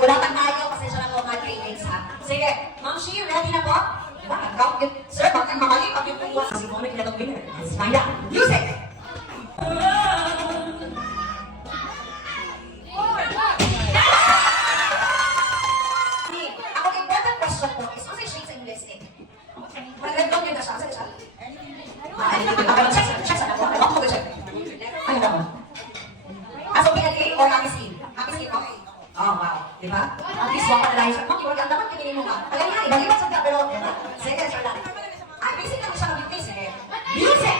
kulatan tayo. Pasensya na po mga critics ha. Sige, Ma'am Shi, ready na po? Diba? Sir, bakit mamali pag yung puwa? Si Mono yung kinatong winner. Maya, music! Ako, important question po is, kasi shades and lipstick. Mag-red-down yun na siya. Saan siya? Check sa ako. Ako ko check. Ano ba mo? So, PLA or happy skin? Happy skin, okay. Oh, wow. Diba? At least, wala na lang siya. Maki, wala naman pinili mo ka. Kaya nga, ibang-ibang sa pero, sige, sure lang. Ay, basic lang siya ng beauty, sige. Music!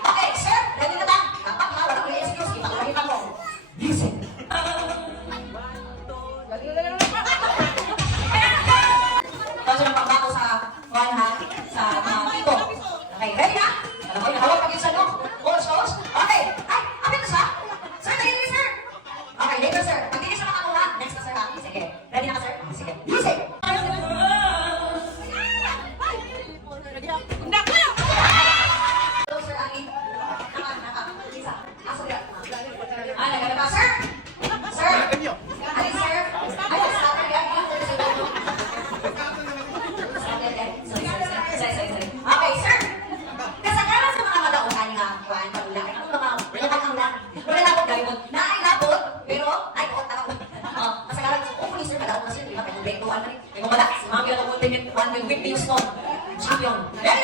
Okay, sir, ready na ba? Dapat ha, walang may excuse. Ipag-alagin ako. Music! Kasi ng pagbato sa one hand, sa mga tito. Okay, ready na? Alam ko, nakawag pag yung sano. Shows. Okay. Ay, apit na siya. Sir, nagiging sir. Okay, later sir. Pagdili siya makakuha. Next na sir ha. Sige. Ready na ka sir? Sige. Music! Sir, Ani. Isa. Aso yan. Nagana ba? Sir! Sir! Ali, sir! Ay, stop yan. Okay, sir. Kasagaran sa mga madauhan nga, kuhaan, pag-ulan, ay mga ulan. Wala na akong galibon. Nainabot, pero, ay, bukot na ako. Kasagaran sa kung sir, madauhan na sir, di ba? Kaya kung betuan na rin. Kaya kung wala, si Mami na kung ultimate, one will win the Houston. Champion. Ready?